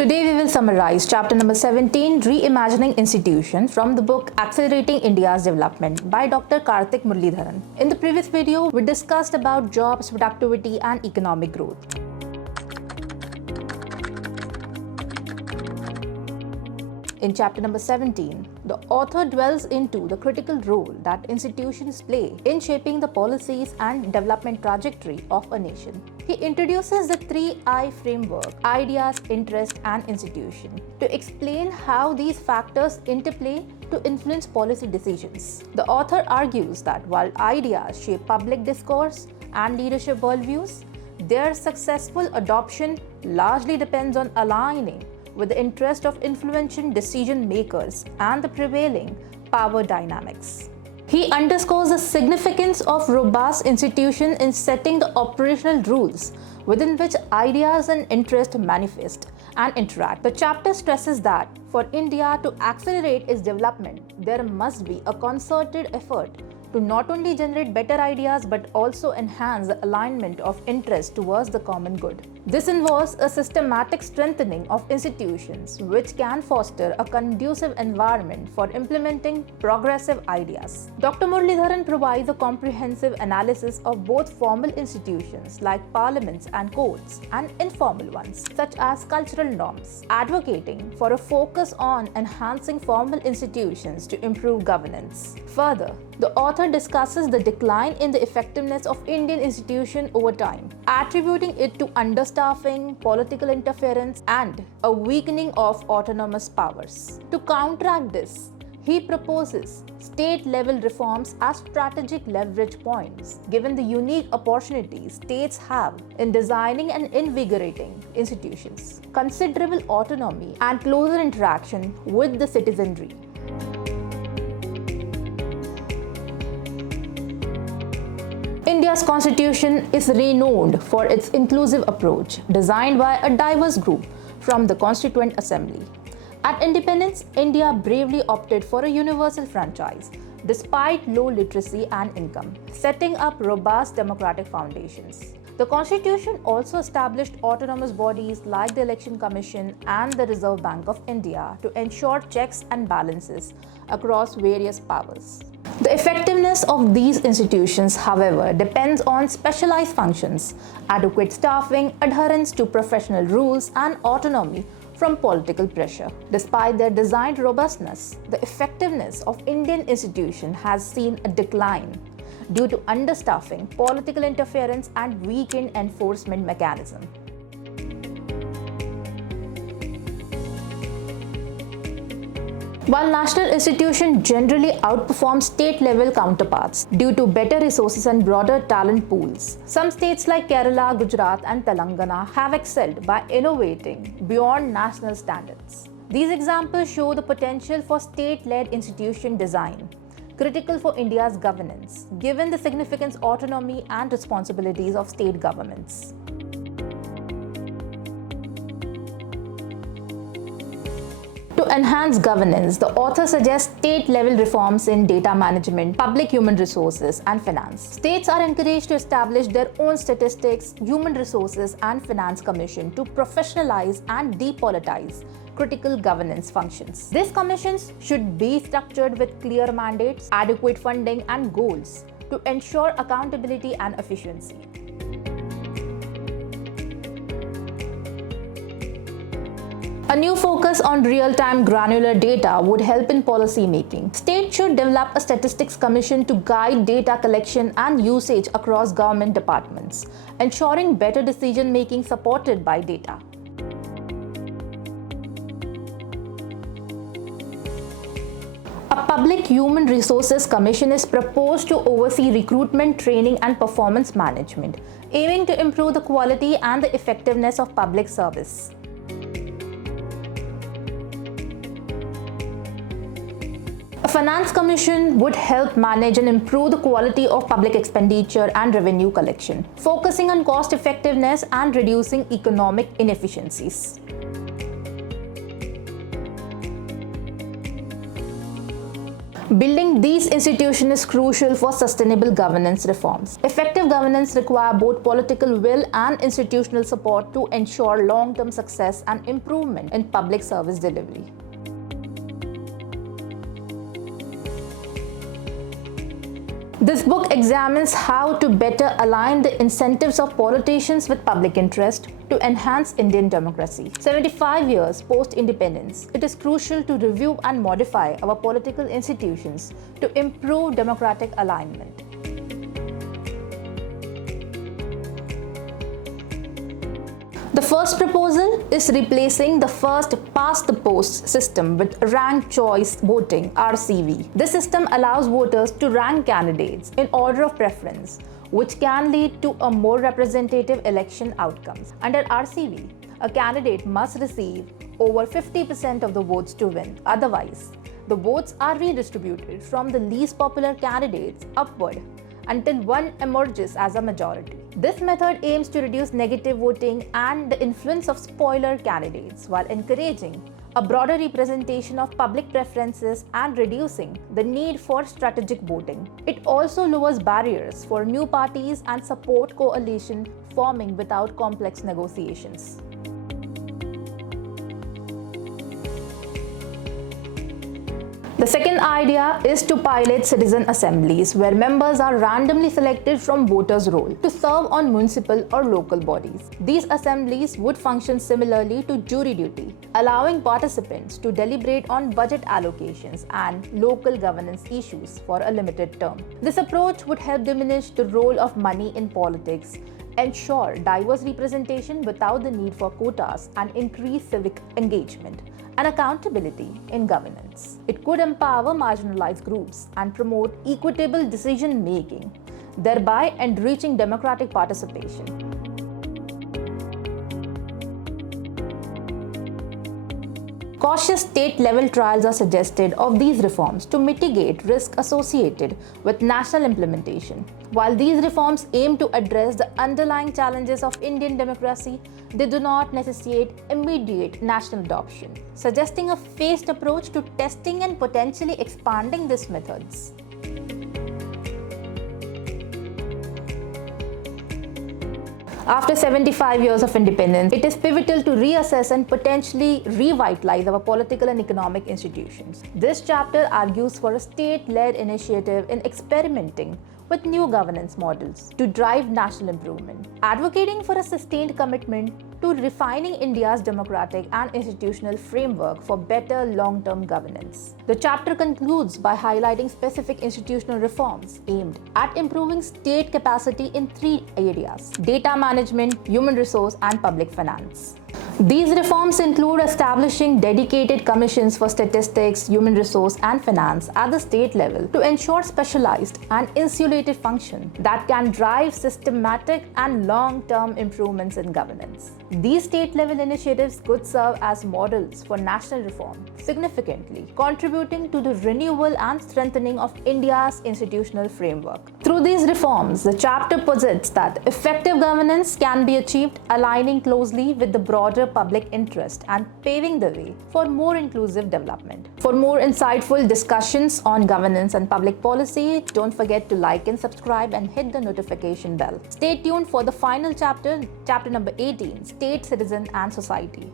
Today we will summarize chapter number 17, Reimagining Institution, from the book Accelerating India's Development by Dr. Karthik Muralidharan. In the previous video, we discussed about jobs, productivity and economic growth. In chapter number 17, the author dwells into the critical role that institutions play in shaping the policies and development trajectory of a nation. He introduces the 3I framework: ideas, interest, and institution, to explain how these factors interplay to influence policy decisions. The author argues that while ideas shape public discourse and leadership worldviews, their successful adoption largely depends on aligning with the interest of influential decision makers and the prevailing power dynamics. He underscores the significance of robust institutions in setting the operational rules within which ideas and interests manifest and interact. The chapter stresses that for India to accelerate its development, there must be a concerted effort to not only generate better ideas but also enhance the alignment of interests towards the common good. This involves a systematic strengthening of institutions which can foster a conducive environment for implementing progressive ideas. Dr. Muralidharan provides a comprehensive analysis of both formal institutions like parliaments and courts and informal ones such as cultural norms, advocating for a focus on enhancing formal institutions to improve governance. Further, the author discusses the decline in the effectiveness of Indian institutions over time, attributing it to understaffing, political interference, and a weakening of autonomous powers. To counteract this, he proposes state-level reforms as strategic leverage points, given the unique opportunities states have in designing and invigorating institutions, considerable autonomy, and closer interaction with the citizenry. India's constitution is renowned for its inclusive approach, designed by a diverse group from the Constituent Assembly. At independence, India bravely opted for a universal franchise, despite low literacy and income, setting up robust democratic foundations. The Constitution also established autonomous bodies like the Election Commission and the Reserve Bank of India to ensure checks and balances across various powers. The effectiveness of these institutions, however, depends on specialized functions, adequate staffing, adherence to professional rules, and autonomy from political pressure. Despite their designed robustness, the effectiveness of Indian institutions has seen a decline due to understaffing, political interference, and weakened enforcement mechanism. While national institutions generally outperform state-level counterparts due to better resources and broader talent pools, some states like Kerala, Gujarat, and Telangana have excelled by innovating beyond national standards. These examples show the potential for state-led institution design, critical for India's governance, given the significant autonomy and responsibilities of state governments. To enhance governance, the author suggests state-level reforms in data management, public human resources, and finance. States are encouraged to establish their own statistics, human resources, and finance commission to professionalize and depolitize critical governance functions. These commissions should be structured with clear mandates, adequate funding, and goals to ensure accountability and efficiency. A new focus on real-time granular data would help in policy making. States should develop a statistics commission to guide data collection and usage across government departments, ensuring better decision-making supported by data. A public human resources commission is proposed to oversee recruitment, training, and performance management, aiming to improve the quality and the effectiveness of public service. A finance commission would help manage and improve the quality of public expenditure and revenue collection, focusing on cost effectiveness and reducing economic inefficiencies. Building these institutions is crucial for sustainable governance reforms. Effective governance requires both political will and institutional support to ensure long-term success and improvement in public service delivery. This book examines how to better align the incentives of politicians with public interest to enhance Indian democracy. 75 years post-independence, it is crucial to review and modify our political institutions to improve democratic alignment. The first proposal is replacing the first past the post system with ranked choice voting (RCV). This system allows voters to rank candidates in order of preference, which can lead to a more representative election outcomes. Under RCV, a candidate must receive over 50% of the votes to win. Otherwise, the votes are redistributed from the least popular candidates upward until one emerges as a majority. This method aims to reduce negative voting and the influence of spoiler candidates while encouraging a broader representation of public preferences and reducing the need for strategic voting. It also lowers barriers for new parties and support coalition forming without complex negotiations. The second idea is to pilot citizen assemblies where members are randomly selected from voters' roll to serve on municipal or local bodies. These assemblies would function similarly to jury duty, allowing participants to deliberate on budget allocations and local governance issues for a limited term. This approach would help diminish the role of money in politics, ensure diverse representation without the need for quotas, and increase civic engagement and accountability in governance. It could empower marginalized groups and promote equitable decision-making, thereby enriching democratic participation. Cautious state-level trials are suggested of these reforms to mitigate risk associated with national implementation. While these reforms aim to address the underlying challenges of Indian democracy, they do not necessitate immediate national adoption, suggesting a phased approach to testing and potentially expanding these methods. After 75 years of independence, it is pivotal to reassess and potentially revitalize our political and economic institutions. This chapter argues for a state-led initiative in experimenting with new governance models to drive national improvement, advocating for a sustained commitment to refining India's democratic and institutional framework for better long-term governance. The chapter concludes by highlighting specific institutional reforms aimed at improving state capacity in three areas: data management, human resource, and public finance. These reforms include establishing dedicated commissions for statistics, human resource, and finance at the state level to ensure specialized and insulated function that can drive systematic and long-term improvements in governance. These state-level initiatives could serve as models for national reform, significantly contributing to the renewal and strengthening of India's institutional framework. Through these reforms, the chapter posits that effective governance can be achieved aligning closely with the broader public interest and paving the way for more inclusive development. For more insightful discussions on governance and public policy, don't forget to like and subscribe and hit the notification bell. Stay tuned for the final chapter, chapter number 18, State, Citizen and Society.